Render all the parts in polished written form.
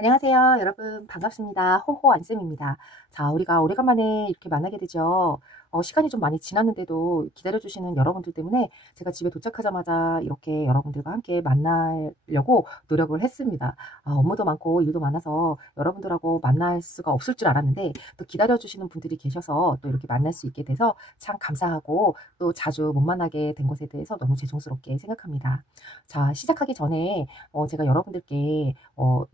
안녕하세요. 여러분 반갑습니다. 호호 안쌤입니다. 자, 우리가 오래간만에 이렇게 만나게 되죠. 시간이 좀 많이 지났는데도 기다려주시는 여러분들 때문에 제가 집에 도착하자마자 이렇게 여러분들과 함께 만나려고 노력을 했습니다. 업무도 많고 일도 많아서 여러분들하고 만날 수가 없을 줄 알았는데 또 기다려주시는 분들이 계셔서 또 이렇게 만날 수 있게 돼서 참 감사하고 또 자주 못 만나게 된 것에 대해서 너무 죄송스럽게 생각합니다. 자, 시작하기 전에 제가 여러분들께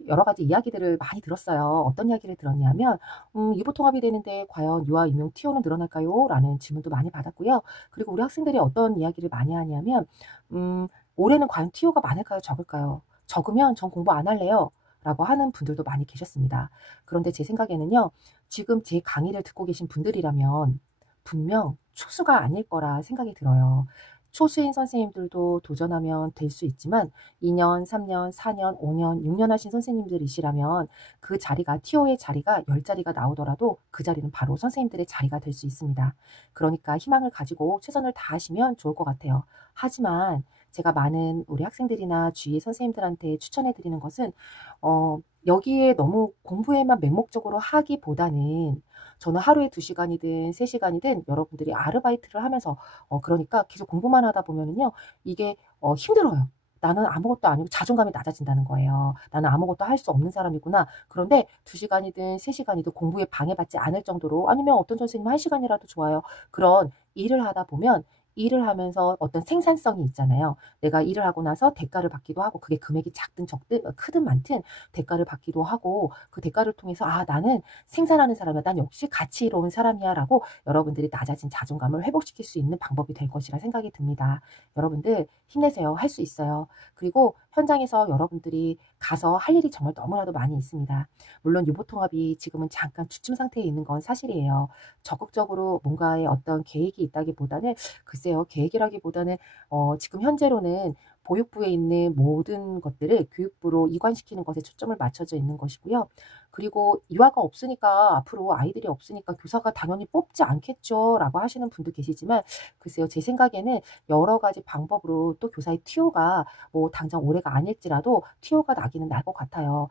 여러 가지 이야기들을 많이 들었어요. 어떤 이야기를 들었냐면 유보통합이 되는데 과연 유아 임용 티오는 늘어날까요? 라는 질문도 많이 받았고요. 그리고 우리 학생들이 어떤 이야기를 많이 하냐면 올해는 과연 티오가 많을까요? 적을까요? 적으면 전 공부 안 할래요. 라고 하는 분들도 많이 계셨습니다. 그런데 제 생각에는요. 지금 제 강의를 듣고 계신 분들이라면 분명 초수가 아닐 거라 생각이 들어요. 초수인 선생님들도 도전하면 될 수 있지만 2년, 3년, 4년, 5년, 6년 하신 선생님들이시라면 그 자리가 TO의 자리가 10자리가 나오더라도 그 자리는 바로 선생님들의 자리가 될 수 있습니다. 그러니까 희망을 가지고 최선을 다하시면 좋을 것 같아요. 하지만 제가 많은 우리 학생들이나 주위의 선생님들한테 추천해 드리는 것은 여기에 너무 공부에만 맹목적으로 하기보다는 저는 하루에 2시간이든 3시간이든 여러분들이 아르바이트를 하면서 그러니까 계속 공부만 하다 보면은요. 이게 힘들어요. 나는 아무것도 아니고 자존감이 낮아진다는 거예요. 나는 아무것도 할 수 없는 사람이구나. 그런데 2시간이든 3시간이든 공부에 방해받지 않을 정도로 아니면 어떤 선생님은 1시간이라도 좋아요. 그런 일을 하다 보면 일을 하면서 어떤 생산성이 있잖아요. 내가 일을 하고 나서 대가를 받기도 하고 그게 금액이 작든 적든 크든 많든 대가를 받기도 하고 그 대가를 통해서 나는 생산하는 사람이야. 난 역시 가치로운 사람이야 라고 여러분들이 낮아진 자존감을 회복시킬 수 있는 방법이 될 것이라 생각이 듭니다. 여러분들 힘내세요. 할 수 있어요. 그리고 현장에서 여러분들이 가서 할 일이 정말 너무나도 많이 있습니다. 물론 유보통합이 지금은 잠깐 주춤 상태에 있는 건 사실이에요. 적극적으로 뭔가의 어떤 계획이 있다기보다는 글쎄요. 계획이라기보다는 지금 현재로는 보육부에 있는 모든 것들을 교육부로 이관시키는 것에 초점을 맞춰져 있는 것이고요. 그리고 유아가 없으니까 앞으로 아이들이 없으니까 교사가 당연히 뽑지 않겠죠 라고 하시는 분도 계시지만 글쎄요. 제 생각에는 여러 가지 방법으로 또 교사의 티오가 뭐 당장 올해가 아닐지라도 티오가 나기는 날 것 같아요.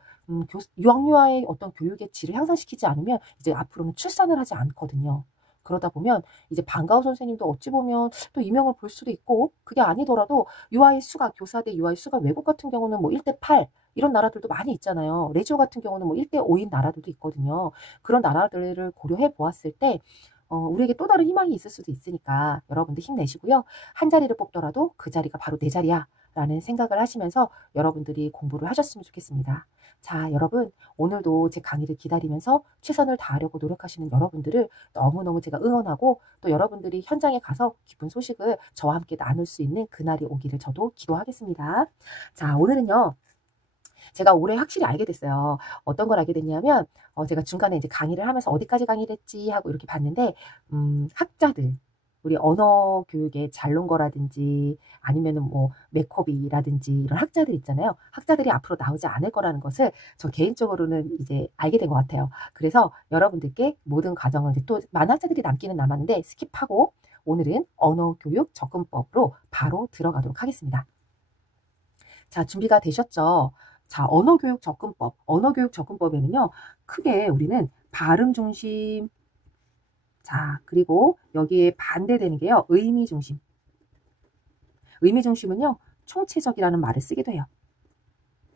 유학유아의 어떤 교육의 질을 향상시키지 않으면 이제 앞으로는 출산을 하지 않거든요. 그러다 보면 이제 방과후 선생님도 어찌 보면 또 임용을 볼 수도 있고 그게 아니더라도 유아의 수가 교사 대 유아의 수가 외국 같은 경우는 뭐 1대 8 이런 나라들도 많이 있잖아요. 레지오 같은 경우는 뭐 1대 5인 나라들도 있거든요. 그런 나라들을 고려해 보았을 때 우리에게 또 다른 희망이 있을 수도 있으니까 여러분들 힘내시고요. 한 자리를 뽑더라도 그 자리가 바로 내 자리야 라는 생각을 하시면서 여러분들이 공부를 하셨으면 좋겠습니다. 자, 여러분 오늘도 제 강의를 기다리면서 최선을 다하려고 노력하시는 여러분들을 너무너무 제가 응원하고 또 여러분들이 현장에 가서 기쁜 소식을 저와 함께 나눌 수 있는 그날이 오기를 저도 기도하겠습니다. 자, 오늘은요. 제가 올해 확실히 알게 됐어요. 어떤 걸 알게 됐냐면 제가 중간에 이제 강의를 하면서 어디까지 강의를 했지 하고 이렇게 봤는데 학자들 우리 언어 교육의 잘 논 거라든지 아니면은 뭐 맥코비라든지 이런 학자들 있잖아요. 학자들이 앞으로 나오지 않을 거라는 것을 저 개인적으로는 이제 알게 된 것 같아요. 그래서 여러분들께 모든 과정을 이제 또 많은 학자들이 남기는 남았는데 스킵하고 오늘은 언어 교육 접근법으로 바로 들어가도록 하겠습니다. 자, 준비가 되셨죠? 자, 언어교육 접근법. 언어교육 접근법에는요, 크게 우리는 발음 중심, 자, 그리고 여기에 반대되는 게요, 의미 중심. 의미 중심은요, 총체적이라는 말을 쓰기도 해요.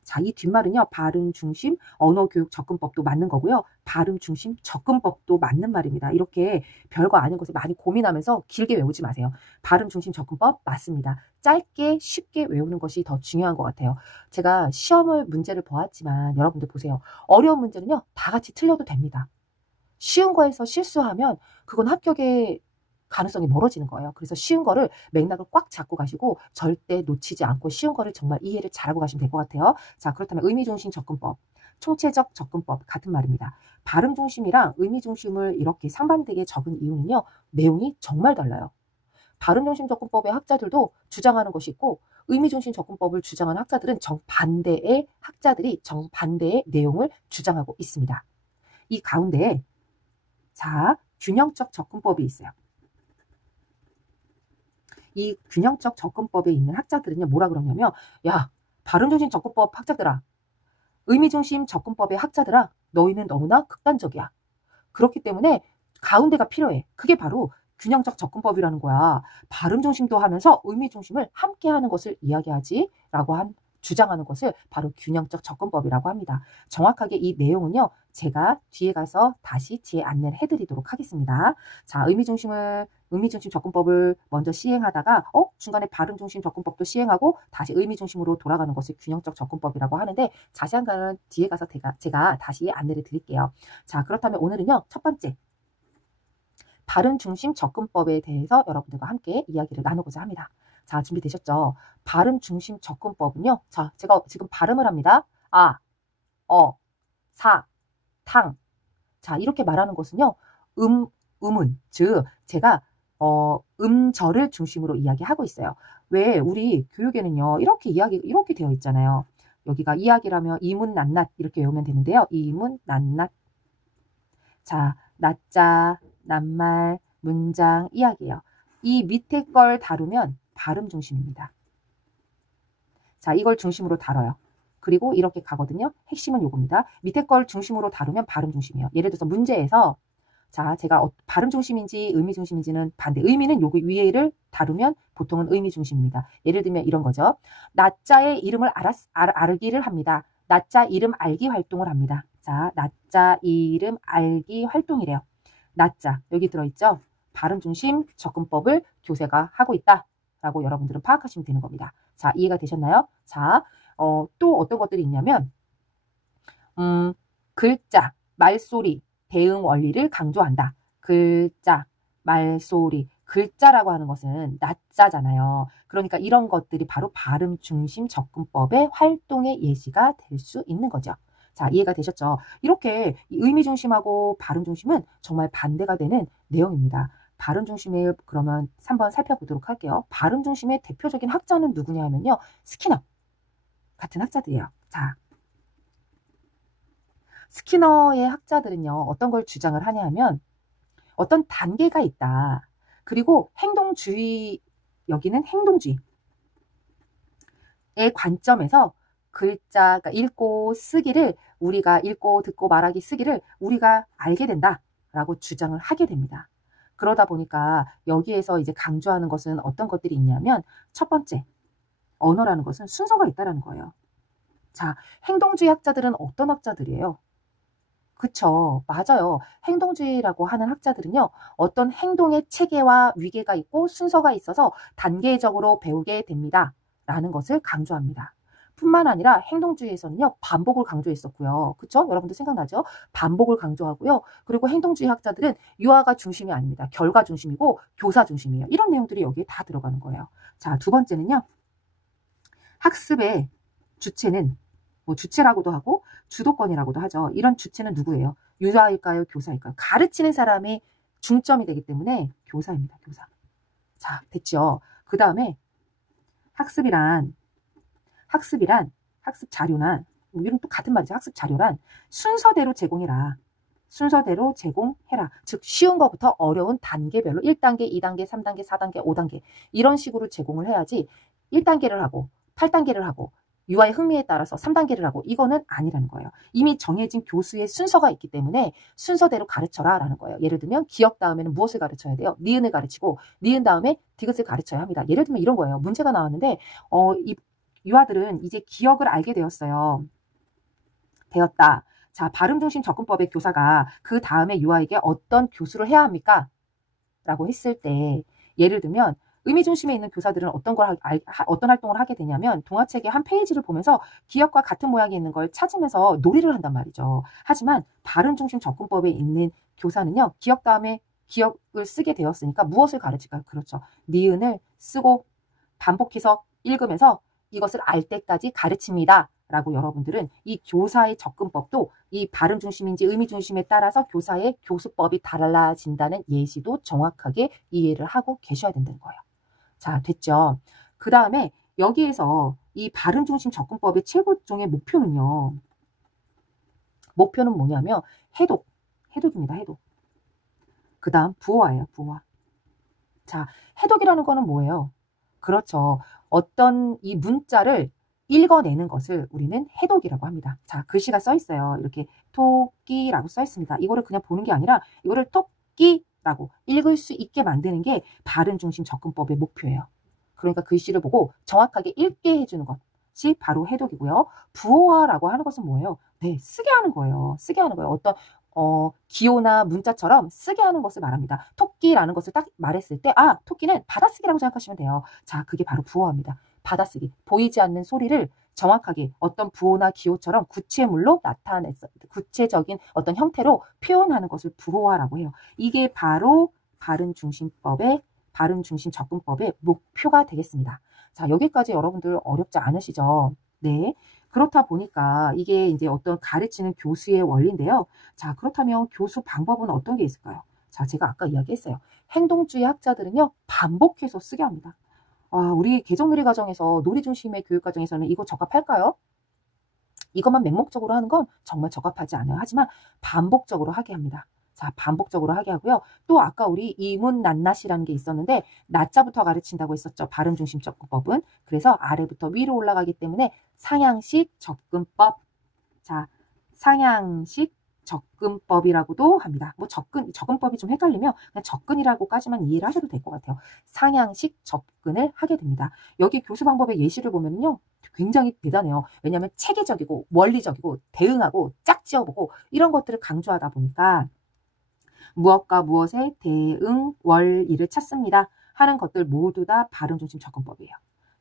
자, 이 뒷말은요, 발음 중심, 언어교육 접근법도 맞는 거고요. 발음 중심, 접근법도 맞는 말입니다. 이렇게 별거 아닌 것을 많이 고민하면서 길게 외우지 마세요. 발음 중심 접근법 맞습니다. 짧게 쉽게 외우는 것이 더 중요한 것 같아요. 제가 시험을 문제를 보았지만 여러분들 보세요. 어려운 문제는요, 다 같이 틀려도 됩니다. 쉬운 거에서 실수하면 그건 합격의 가능성이 멀어지는 거예요. 그래서 쉬운 거를 맥락을 꽉 잡고 가시고 절대 놓치지 않고 쉬운 거를 정말 이해를 잘하고 가시면 될 것 같아요. 자, 그렇다면 의미 중심 접근법, 총체적 접근법 같은 말입니다. 발음 중심이랑 의미 중심을 이렇게 상반되게 적은 이유는요. 내용이 정말 달라요. 발음 중심 접근법의 학자들도 주장하는 것이 있고 의미 중심 접근법을 주장하는 학자들은 정반대의 학자들이 정반대의 내용을 주장하고 있습니다. 이 가운데 자, 균형적 접근법이 있어요. 이 균형적 접근법에 있는 학자들은요, 뭐라 그러냐면, 야, 발음중심 접근법 학자들아, 의미중심 접근법의 학자들아, 너희는 너무나 극단적이야. 그렇기 때문에 가운데가 필요해. 그게 바로 균형적 접근법이라는 거야. 발음 중심도 하면서 의미 중심을 함께 하는 것을 이야기하지 라고 주장하는 것을 바로 균형적 접근법이라고 합니다. 정확하게 이 내용은요, 제가 뒤에 가서 다시 뒤에 안내를 해드리도록 하겠습니다. 자, 의미 중심 접근법을 먼저 시행하다가 중간에 발음 중심 접근법도 시행하고 다시 의미 중심으로 돌아가는 것을 균형적 접근법이라고 하는데, 자세한 거는 뒤에 가서 제가 다시 안내를 드릴게요. 자, 그렇다면 오늘은요, 첫 번째 발음 중심 접근법에 대해서 여러분들과 함께 이야기를 나누고자 합니다. 자, 준비되셨죠? 발음 중심 접근법은요. 자, 제가 지금 발음을 합니다. 아, 어, 사, 탕. 자, 이렇게 말하는 것은요. 음은, 즉 제가 음절을 중심으로 이야기하고 있어요. 왜 우리 교육에는요. 이렇게 되어 있잖아요. 여기가 이야기라면 이문 낱낱 이렇게 외우면 되는데요. 이문 낱낱. 자, 낱자, 낱말, 문장, 이야기예요. 이 밑에 걸 다루면 발음 중심입니다. 자, 이걸 중심으로 다뤄요. 그리고 이렇게 가거든요. 핵심은 요겁니다. 밑에 걸 중심으로 다루면 발음 중심이에요. 예를 들어서 문제에서 자, 제가 발음 중심인지 의미 중심인지는 반대. 의미는 요 위에를 다루면 보통은 의미 중심입니다. 예를 들면 이런 거죠. 낱자의 이름을 알기를 합니다. 낱자 이름 알기 활동을 합니다. 자, 낱자 이름 알기 활동이래요. 낱자 여기 들어있죠. 발음 중심 접근법을 교사가 하고 있다라고 여러분들은 파악하시면 되는 겁니다. 자, 이해가 되셨나요? 자, 또 어떤 것들이 있냐면 글자, 말소리, 대응 원리를 강조한다. 글자, 말소리, 글자라고 하는 것은 낱자잖아요. 그러니까 이런 것들이 바로 발음 중심 접근법의 활동의 예시가 될 수 있는 거죠. 자, 이해가 되셨죠? 이렇게 의미 중심하고 발음 중심은 정말 반대가 되는 내용입니다. 발음 중심을 그러면 한번 살펴보도록 할게요. 발음 중심의 대표적인 학자는 누구냐 하면요. 스키너 같은 학자들이에요. 자, 스키너의 학자들은요. 어떤 걸 주장을 하냐 하면 어떤 단계가 있다. 그리고 행동주의, 여기는 행동주의의 관점에서 글자, 그러니까 읽고 쓰기를 우리가 읽고 듣고 말하기 쓰기를 우리가 알게 된다라고 주장을 하게 됩니다. 그러다 보니까 여기에서 이제 강조하는 것은 어떤 것들이 있냐면 첫 번째, 언어라는 것은 순서가 있다라는 거예요. 자, 행동주의 학자들은 어떤 학자들이에요? 그쵸. 맞아요. 행동주의라고 하는 학자들은요. 어떤 행동의 체계와 위계가 있고 순서가 있어서 단계적으로 배우게 됩니다. 라는 것을 강조합니다. 뿐만 아니라 행동주의에서는요. 반복을 강조했었고요. 그쵸? 여러분들 생각나죠? 반복을 강조하고요. 그리고 행동주의 학자들은 유아가 중심이 아닙니다. 결과 중심이고 교사 중심이에요. 이런 내용들이 여기에 다 들어가는 거예요. 자, 두 번째는요. 학습의 주체는 주체라고도 하고 주도권이라고도 하죠. 이런 주체는 누구예요? 유아일까요? 교사일까요? 가르치는 사람의 중점이 되기 때문에 교사입니다. 교사. 자, 됐죠? 그 다음에 학습 자료란 이런 또 같은 말이죠. 학습 자료란 순서대로 제공해라. 순서대로 제공해라. 즉 쉬운 것부터 어려운 단계별로 1단계, 2단계, 3단계, 4단계, 5단계 이런 식으로 제공을 해야지 1단계를 하고 8단계를 하고 유아의 흥미에 따라서 3단계를 하고 이거는 아니라는 거예요. 이미 정해진 교수의 순서가 있기 때문에 순서대로 가르쳐라 라는 거예요. 예를 들면 기억 다음에는 무엇을 가르쳐야 돼요? 니은을 가르치고 니은 다음에 디귿을 가르쳐야 합니다. 예를 들면 이런 거예요. 문제가 나왔는데 이 유아들은 이제 기억을 알게 되었다. 자, 발음 중심 접근법의 교사가 그 다음에 유아에게 어떤 교수를 해야 합니까? 라고 했을 때 예를 들면 의미 중심에 있는 교사들은 어떤 활동을 하게 되냐면 동화책의 한 페이지를 보면서 기억과 같은 모양이 있는 걸 찾으면서 놀이를 한단 말이죠. 하지만 발음 중심 접근법에 있는 교사는요. 기억 다음에 기억을 쓰게 되었으니까 무엇을 가르칠까요? 그렇죠. 니은을 쓰고 반복해서 읽으면서 이것을 알 때까지 가르칩니다. 라고 여러분들은 이 교사의 접근법도 이 발음 중심인지 의미 중심에 따라서 교사의 교수법이 달라진다는 예시도 정확하게 이해를 하고 계셔야 된다는 거예요. 자, 됐죠? 그 다음에 여기에서 이 발음 중심 접근법의 최고종의 목표는요. 목표는 뭐냐면 해독입니다. 해독. 그 다음 부호화예요. 부호화. 자, 해독이라는 거는 뭐예요? 그렇죠. 어떤 이 문자를 읽어내는 것을 우리는 해독이라고 합니다. 자, 글씨가 써 있어요. 이렇게 토끼라고 써 있습니다. 이거를 그냥 보는 게 아니라 이거를 토끼라고 읽을 수 있게 만드는 게 발음중심 접근법의 목표예요. 그러니까 글씨를 보고 정확하게 읽게 해주는 것이 바로 해독이고요. 부호화라고 하는 것은 뭐예요? 네, 쓰게 하는 거예요. 쓰게 하는 거예요. 어떤 기호나 문자처럼 쓰게 하는 것을 말합니다. 토끼라는 것을 딱 말했을 때, 아, 토끼는 받아쓰기라고 생각하시면 돼요. 자, 그게 바로 부호화입니다. 받아쓰기. 보이지 않는 소리를 정확하게 어떤 부호나 기호처럼 구체물로 나타내서 구체적인 어떤 형태로 표현하는 것을 부호화라고 해요. 이게 바로 발음중심법의 발음중심 접근법의 목표가 되겠습니다. 자, 여기까지 여러분들 어렵지 않으시죠? 네. 그렇다 보니까 이게 이제 어떤 가르치는 교수의 원리인데요. 자, 그렇다면 교수 방법은 어떤 게 있을까요? 자, 제가 아까 이야기했어요. 행동주의 학자들은요, 반복해서 쓰게 합니다. 우리 개정놀이 과정에서 놀이 중심의 교육 과정에서는 이거 적합할까요? 이것만 맹목적으로 하는 건 정말 적합하지 않아요. 하지만 반복적으로 하게 합니다. 자, 반복적으로 하게 하고요. 또 아까 우리 이문 낱낱이라는 게 있었는데 낮자부터 가르친다고 했었죠. 발음중심 접근법은. 그래서 아래부터 위로 올라가기 때문에 상향식 접근법. 자, 상향식 접근법이라고도 합니다. 뭐 접근법이 좀 헷갈리면 그냥 접근이라고까지만 이해를 하셔도 될 것 같아요. 상향식 접근을 하게 됩니다. 여기 교수 방법의 예시를 보면요. 굉장히 대단해요. 왜냐하면 체계적이고 원리적이고 대응하고 짝지어보고 이런 것들을 강조하다 보니까 무엇과 무엇의 대응 원리를 찾습니다 하는 것들 모두 다 발음중심 접근법이에요.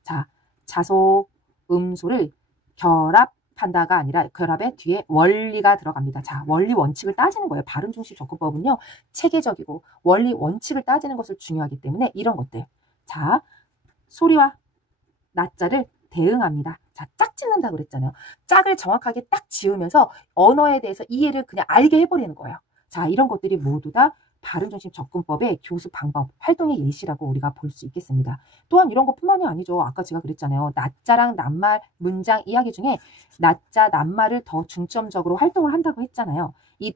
자, 자소, 음소를 결합한다가 아니라 결합의 뒤에 원리가 들어갑니다. 자, 원리 원칙을 따지는 거예요. 발음중심 접근법은요. 체계적이고 원리 원칙을 따지는 것을 중요하기 때문에 이런 것들. 자, 소리와 낮자를 대응합니다. 자, 짝 짓는다고 그랬잖아요. 짝을 정확하게 딱 지으면서 언어에 대해서 이해를 그냥 알게 해버리는 거예요. 자, 이런 것들이 모두 다 발음중심 접근법의 교수 방법, 활동의 예시라고 우리가 볼 수 있겠습니다. 또한 이런 것뿐만이 아니죠. 아까 제가 그랬잖아요. 낮자랑 낱말, 문장 이야기 중에 낮자, 낱말을 더 중점적으로 활동을 한다고 했잖아요. 이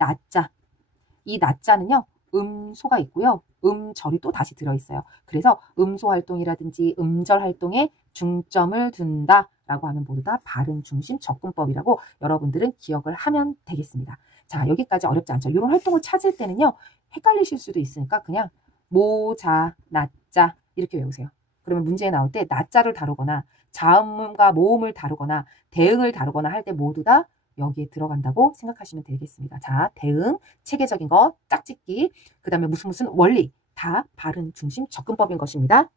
낮자는요. 음소가 있고요. 음절이 또 다시 들어있어요. 그래서 음소 활동이라든지 음절 활동에 중점을 둔다라고 하면 모두 다 발음중심 접근법이라고 여러분들은 기억을 하면 되겠습니다. 자, 여기까지 어렵지 않죠. 이런 활동을 찾을 때는요. 헷갈리실 수도 있으니까 그냥 모자, 낮자 이렇게 외우세요. 그러면 문제에 나올 때 낮자를 다루거나 자음과 모음을 다루거나 대응을 다루거나 할 때 모두 다 여기에 들어간다고 생각하시면 되겠습니다. 자, 대응, 체계적인 거, 짝짓기, 그 다음에 무슨 원리 다 발음중심 접근법인 것입니다.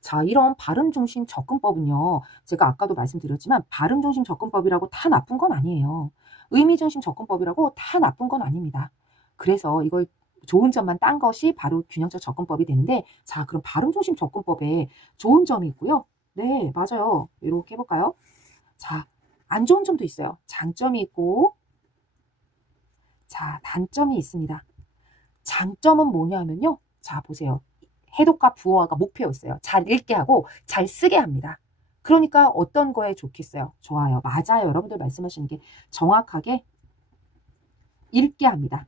자, 이런 발음중심 접근법은요. 제가 아까도 말씀드렸지만 발음중심 접근법이라고 다 나쁜 건 아니에요. 의미중심 접근법이라고 다 나쁜 건 아닙니다. 그래서 이걸 좋은 점만 딴 것이 바로 균형적 접근법이 되는데 자, 그럼 발음중심 접근법에 좋은 점이 있고요. 네, 맞아요. 이렇게 해볼까요? 자, 안 좋은 점도 있어요. 장점이 있고 자, 단점이 있습니다. 장점은 뭐냐면요. 자, 보세요. 해독과 부호화가 목표였어요. 잘 읽게 하고 잘 쓰게 합니다. 그러니까 어떤 거에 좋겠어요? 좋아요. 맞아요. 여러분들 말씀하시는 게 정확하게 읽게 합니다.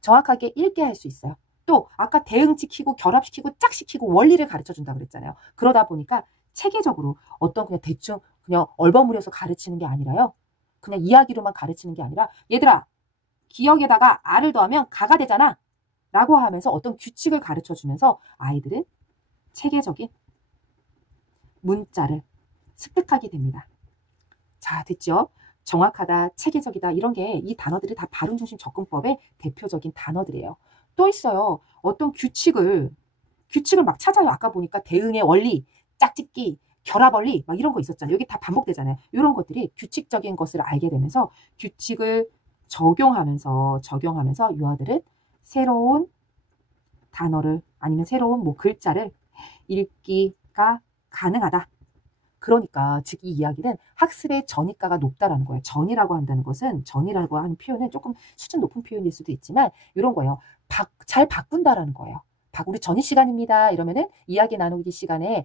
정확하게 읽게 할 수 있어요. 또 아까 대응시키고 결합시키고 짝시키고 원리를 가르쳐준다 그랬잖아요. 그러다 보니까 체계적으로 어떤 그냥 대충 그냥 얼버무려서 가르치는 게 아니라요. 그냥 이야기로만 가르치는 게 아니라 얘들아 기억에다가 아를 더하면 가가 되잖아 라고 하면서 어떤 규칙을 가르쳐주면서 아이들은 체계적인 문자를 습득하게 됩니다. 자, 됐죠? 정확하다, 체계적이다 이런 게 이 단어들이 다 발음중심 접근법의 대표적인 단어들이에요. 또 있어요. 어떤 규칙을 막 찾아요. 아까 보니까 대응의 원리, 짝짓기, 결합 원리 막 이런 거 있었잖아요. 여기 다 반복되잖아요. 이런 것들이 규칙적인 것을 알게 되면서 규칙을 적용하면서 유아들은 새로운 단어를 아니면 새로운 뭐 글자를 읽기가 가능하다. 그러니까 즉 이 이야기는 학습의 전이가가 높다라는 거예요. 전이라고 한다는 것은 전이라고 하는 표현은 조금 수준 높은 표현일 수도 있지만 이런 거예요. 잘 바꾼다라는 거예요. 우리 전이 시간입니다. 이러면은 이야기 나누기 시간에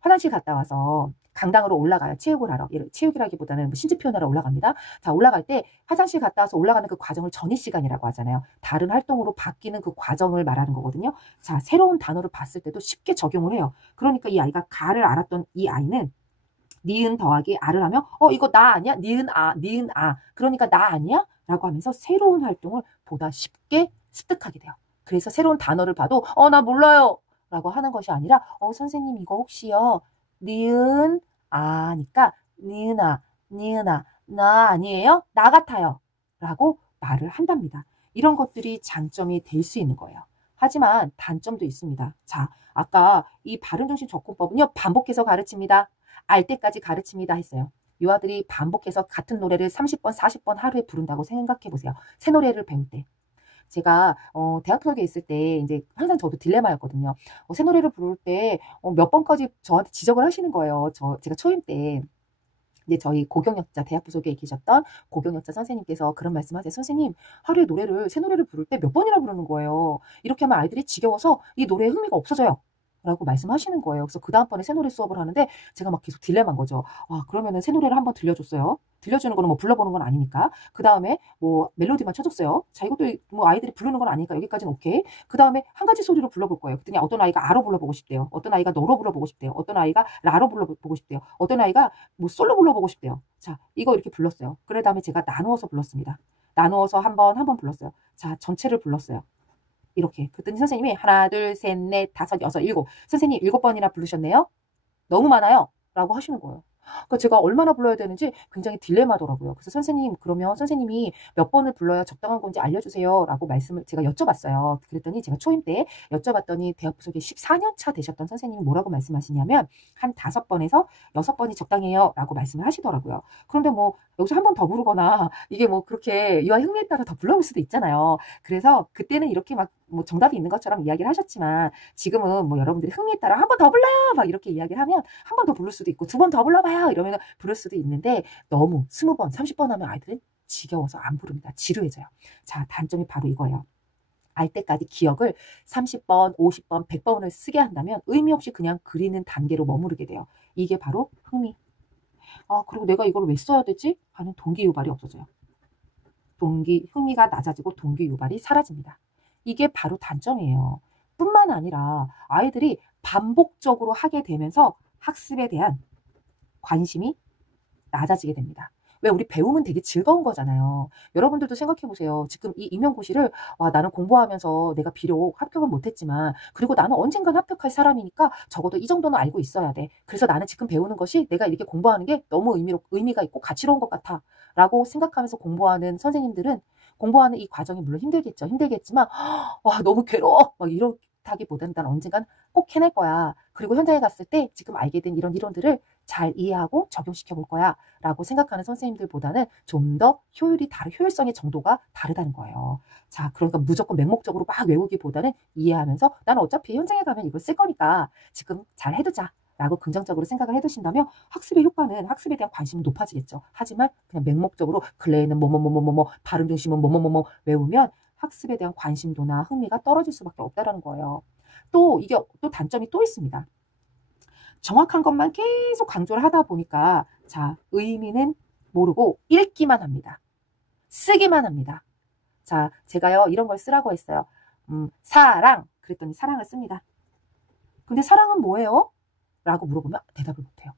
화장실 갔다 와서 강당으로 올라가요. 체육을 하러. 체육이라기보다는 뭐 신체 표현하러 올라갑니다. 자, 올라갈 때 화장실 갔다 와서 올라가는 그 과정을 전이 시간이라고 하잖아요. 다른 활동으로 바뀌는 그 과정을 말하는 거거든요. 자, 새로운 단어를 봤을 때도 쉽게 적용을 해요. 그러니까 이 아이가 가를 알았던 이 아이는 니은 더하기 아를 하면 이거 나 아니야? 니은 아, 니은 아. 그러니까 나 아니야? 라고 하면서 새로운 활동을 보다 쉽게 습득하게 돼요. 그래서 새로운 단어를 봐도 나 몰라요. 라고 하는 것이 아니라 선생님 이거 혹시요. 니은 아니까 니은아, 니은아, 나 아니에요? 나 같아요. 라고 말을 한답니다. 이런 것들이 장점이 될 수 있는 거예요. 하지만 단점도 있습니다. 자, 아까 이 발음중심 접근법은요. 반복해서 가르칩니다. 알 때까지 가르칩니다 했어요. 유아들이 반복해서 같은 노래를 30번, 40번 하루에 부른다고 생각해 보세요. 새 노래를 배울 때. 제가 대학 설계 있을 때 이제 항상 저도 딜레마였거든요. 새 노래를 부를 때 몇 번까지 저한테 지적을 하시는 거예요. 제가 초임 때. 이제 저희 고경역자 대학 부속에 계셨던 고경역자 선생님께서 그런 말씀하세요. 선생님, 하루에 새 노래를 부를 때 몇 번이나 부르는 거예요. 이렇게 하면 아이들이 지겨워서 이 노래에 흥미가 없어져요. 라고 말씀하시는 거예요. 그래서 그 다음번에 새 노래 수업을 하는데 제가 막 계속 딜레마인 거죠. 그러면은 새 노래를 한번 들려줬어요. 들려주는 거는 뭐 불러보는 건 아니니까. 그 다음에 뭐 멜로디만 쳐줬어요. 자, 이것도 뭐 아이들이 부르는 건 아니니까 여기까지는 오케이. 그 다음에 한 가지 소리로 불러볼 거예요. 그랬더니 어떤 아이가 아로 불러보고 싶대요. 어떤 아이가 너로 불러보고 싶대요. 어떤 아이가 라로 불러보고 싶대요. 어떤 아이가 뭐 솔로 불러보고 싶대요. 자, 이거 이렇게 불렀어요. 그래 다음에 제가 나누어서 불렀습니다. 나누어서 한 번 불렀어요. 자, 전체를 불렀어요. 이렇게. 그랬더니 선생님이 하나, 둘, 셋, 넷, 다섯, 여섯, 일곱. 선생님 7번이나 부르셨네요. 너무 많아요. 라고 하시는 거예요. 그러니까 제가 얼마나 불러야 되는지 굉장히 딜레마더라고요. 그래서 선생님, 그러면 선생님이 몇 번을 불러야 적당한 건지 알려주세요. 라고 말씀을 제가 여쭤봤어요. 그랬더니 제가 초임 때 여쭤봤더니 대학 부속에 14년 차 되셨던 선생님이 뭐라고 말씀하시냐면 한 5번에서 6번이 적당해요. 라고 말씀을 하시더라고요. 그런데 뭐 여기서 한 번 더 부르거나 이게 뭐 그렇게 유아 흥미에 따라 더 불러볼 수도 있잖아요. 그래서 그때는 이렇게 막 뭐 정답이 있는 것처럼 이야기를 하셨지만 지금은 뭐 여러분들이 흥미에 따라 한 번 더 불러요 막 이렇게 이야기를 하면 한 번 더 부를 수도 있고 2번 더 불러봐요 이러면 부를 수도 있는데 너무 20번 30번 하면 아이들은 지겨워서 안 부릅니다. 지루해져요. 자, 단점이 바로 이거예요. 알 때까지 기억을 30번 50번 100번을 쓰게 한다면 의미 없이 그냥 그리는 단계로 머무르게 돼요. 이게 바로 흥미. 그리고 내가 이걸 왜 써야 되지? 하는 동기유발이 없어져요. 흥미가 낮아지고 동기유발이 사라집니다. 이게 바로 단점이에요. 뿐만 아니라 아이들이 반복적으로 하게 되면서 학습에 대한 관심이 낮아지게 됩니다. 왜 우리 배움은 되게 즐거운 거잖아요. 여러분들도 생각해 보세요. 지금 이 임용고시를 나는 공부하면서 내가 비록 합격은 못했지만 그리고 나는 언젠간 합격할 사람이니까 적어도 이 정도는 알고 있어야 돼. 그래서 나는 지금 배우는 것이 내가 이렇게 공부하는 게 너무 의미가 있고 가치로운 것 같아 라고 생각하면서 공부하는 선생님들은 공부하는 이 과정이 물론 힘들겠지만 너무 괴로워 막 이렇다기보다는 난 언젠간 꼭 해낼 거야. 그리고 현장에 갔을 때 지금 알게 된 이런 이론들을 잘 이해하고 적용시켜 볼 거야 라고 생각하는 선생님들보다는 좀 더 효율성의 정도가 다르다는 거예요. 자, 그러니까 무조건 맹목적으로 막 외우기보다는 이해하면서 나는 어차피 현장에 가면 이걸 쓸 거니까 지금 잘 해두자 라고 긍정적으로 생각을 해두신다면 학습의 효과는 학습에 대한 관심은 높아지겠죠. 하지만 그냥 맹목적으로 근래에는 발음 중심은 외우면 학습에 대한 관심도나 흥미가 떨어질 수밖에 없다라는 거예요. 또 이게 또 단점이 또 있습니다. 정확한 것만 계속 강조를 하다 보니까 자, 의미는 모르고 읽기만 합니다. 쓰기만 합니다. 자, 제가요 이런 걸 쓰라고 했어요. 사랑 그랬더니 사랑을 씁니다. 근데 사랑은 뭐예요? 라고 물어보면 대답을 못해요.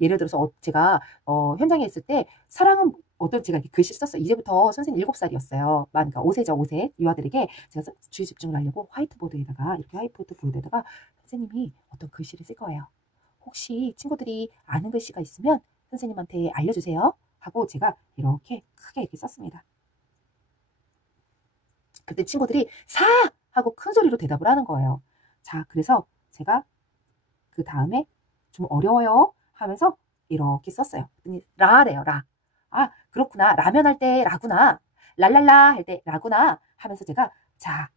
예를 들어서 제가 현장에 있을 때 사랑은 제가 이렇게 글씨를 썼어요. 이제부터 선생님 7살이었어요. 그러니까 5세죠. 5세 유아들에게 제가 주의 집중을 하려고 화이트보드에다가 선생님이 어떤 글씨를 쓸 거예요. 혹시 친구들이 아는 글씨가 있으면 선생님한테 알려주세요. 하고 제가 이렇게 크게 이렇게 썼습니다. 그때 친구들이 사! 하고 큰 소리로 대답을 하는 거예요. 자, 그래서 제가 그 다음에 좀 어려워요 하면서 이렇게 썼어요. 라래요. 라. 그렇구나. 라면 할 때 라구나. 랄랄라 할 때 라구나 하면서 제가 자,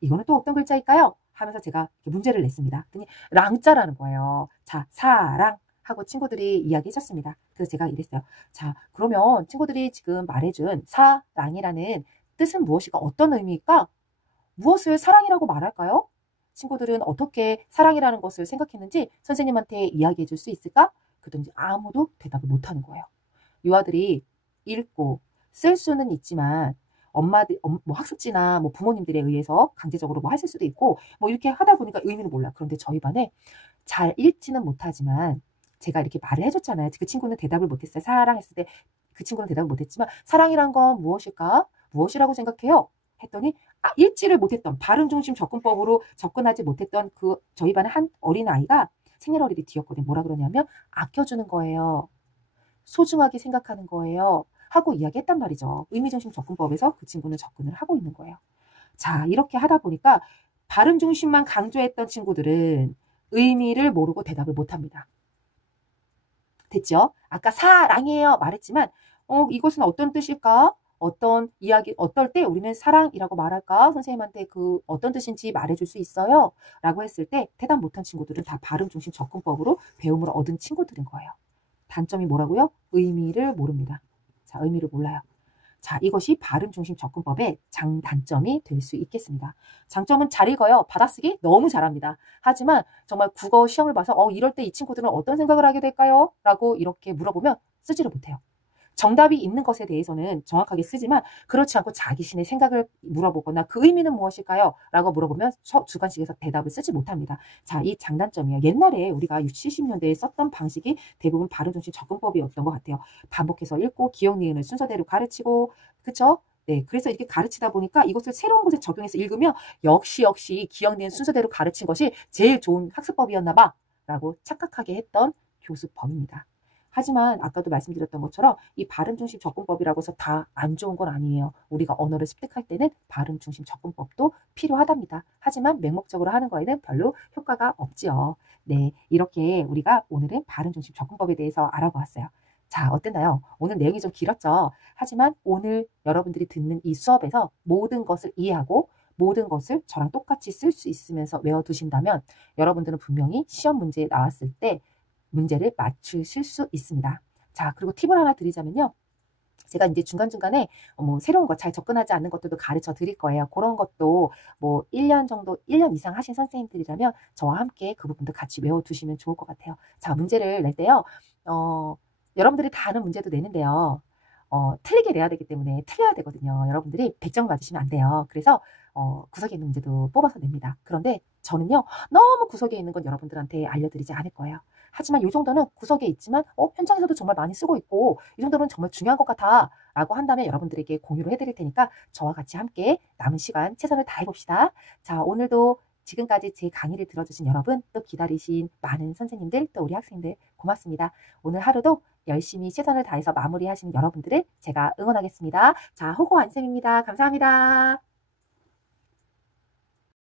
이거는 또 어떤 글자일까요? 하면서 제가 문제를 냈습니다. 그랬더니 랑자라는 거예요. 자, 사랑 하고 친구들이 이야기해줬습니다. 그래서 제가 이랬어요. 자, 그러면 친구들이 지금 말해준 사랑이라는 뜻은 무엇일까? 어떤 의미일까? 무엇을 사랑이라고 말할까요? 친구들은 어떻게 사랑이라는 것을 생각했는지 선생님한테 이야기해 줄 수 있을까? 그랬더니 아무도 대답을 못하는 거예요. 유아들이 읽고 쓸 수는 있지만 뭐 학습지나 뭐 부모님들에 의해서 강제적으로 뭐 했을 수도 있고 뭐 이렇게 하다 보니까 의미는 몰라. 그런데 저희 반에 잘 읽지는 못하지만 제가 이렇게 말을 해줬잖아요. 그 친구는 대답을 못했어요. 사랑했을 때 그 친구는 대답을 못했지만 사랑이란 건 무엇일까? 무엇이라고 생각해요? 했더니 읽지를 못했던 발음중심 접근법으로 접근하지 못했던 그 저희 반의 한 어린아이가 생년월일이 뒤였거든요. 뭐라 그러냐면 아껴주는 거예요. 소중하게 생각하는 거예요. 하고 이야기했단 말이죠. 의미중심 접근법에서 그 친구는 접근을 하고 있는 거예요. 자, 이렇게 하다 보니까 발음중심만 강조했던 친구들은 의미를 모르고 대답을 못합니다. 됐죠? 아까 사랑이에요 말했지만 이것은 어떤 뜻일까? 어떤 이야기, 어떨 때 우리는 사랑이라고 말할까? 선생님한테 그 어떤 뜻인지 말해줄 수 있어요? 라고 했을 때 대답 못한 친구들은 다 발음중심 접근법으로 배움을 얻은 친구들인 거예요. 단점이 뭐라고요? 의미를 모릅니다. 자, 의미를 몰라요. 자, 이것이 발음중심 접근법의 장단점이 될 수 있겠습니다. 장점은 잘 읽어요. 받아쓰기 너무 잘합니다. 하지만 정말 국어 시험을 봐서 이럴 때 이 친구들은 어떤 생각을 하게 될까요? 라고 이렇게 물어보면 쓰지를 못해요. 정답이 있는 것에 대해서는 정확하게 쓰지만 그렇지 않고 자기신의 생각을 물어보거나 그 의미는 무엇일까요? 라고 물어보면 주관식에서 대답을 쓰지 못합니다. 자, 이 장단점이에요. 옛날에 우리가 60, 70년대에 썼던 방식이 대부분 발음중심 접근법이었던 것 같아요. 반복해서 읽고 기억, 니은을 순서대로 가르치고 그쵸? 네, 그래서 이렇게 가르치다 보니까 이것을 새로운 것에 적용해서 읽으면 역시 기억, 니은 순서대로 가르친 것이 제일 좋은 학습법이었나 봐 라고 착각하게 했던 교수법입니다. 하지만 아까도 말씀드렸던 것처럼 이 발음중심 접근법이라고 해서 다 안 좋은 건 아니에요. 우리가 언어를 습득할 때는 발음중심 접근법도 필요하답니다. 하지만 맹목적으로 하는 거에는 별로 효과가 없지요. 네, 이렇게 우리가 오늘은 발음중심 접근법에 대해서 알아보았어요. 자, 어땠나요? 오늘 내용이 좀 길었죠. 하지만 오늘 여러분들이 듣는 이 수업에서 모든 것을 이해하고 모든 것을 저랑 똑같이 쓸 수 있으면서 외워두신다면 여러분들은 분명히 시험 문제에 나왔을 때 문제를 맞추실 수 있습니다. 자, 그리고 팁을 하나 드리자면요. 제가 이제 중간중간에 새로운 거 잘 접근하지 않는 것들도 가르쳐 드릴 거예요. 그런 것도 1년 정도, 1년 이상 하신 선생님들이라면 저와 함께 그 부분도 같이 외워두시면 좋을 것 같아요. 자, 문제를 낼 때요. 여러분들이 다 아는 문제도 내는데요. 틀리게 내야 되기 때문에 틀려야 되거든요. 여러분들이 100점 맞으시면 안 돼요. 그래서 구석에 있는 문제도 뽑아서 냅니다. 그런데 저는요. 너무 구석에 있는 건 여러분들한테 알려드리지 않을 거예요. 하지만 이 정도는 구석에 있지만 현장에서도 정말 많이 쓰고 있고 이 정도는 정말 중요한 것 같아 라고 한다면 여러분들에게 공유를 해드릴 테니까 저와 같이 함께 남은 시간 최선을 다해봅시다. 자, 오늘도 지금까지 제 강의를 들어주신 여러분, 또 기다리신 많은 선생님들, 또 우리 학생들 고맙습니다. 오늘 하루도 열심히 최선을 다해서 마무리하시는 여러분들을 제가 응원하겠습니다. 자, 호고 안쌤입니다. 감사합니다.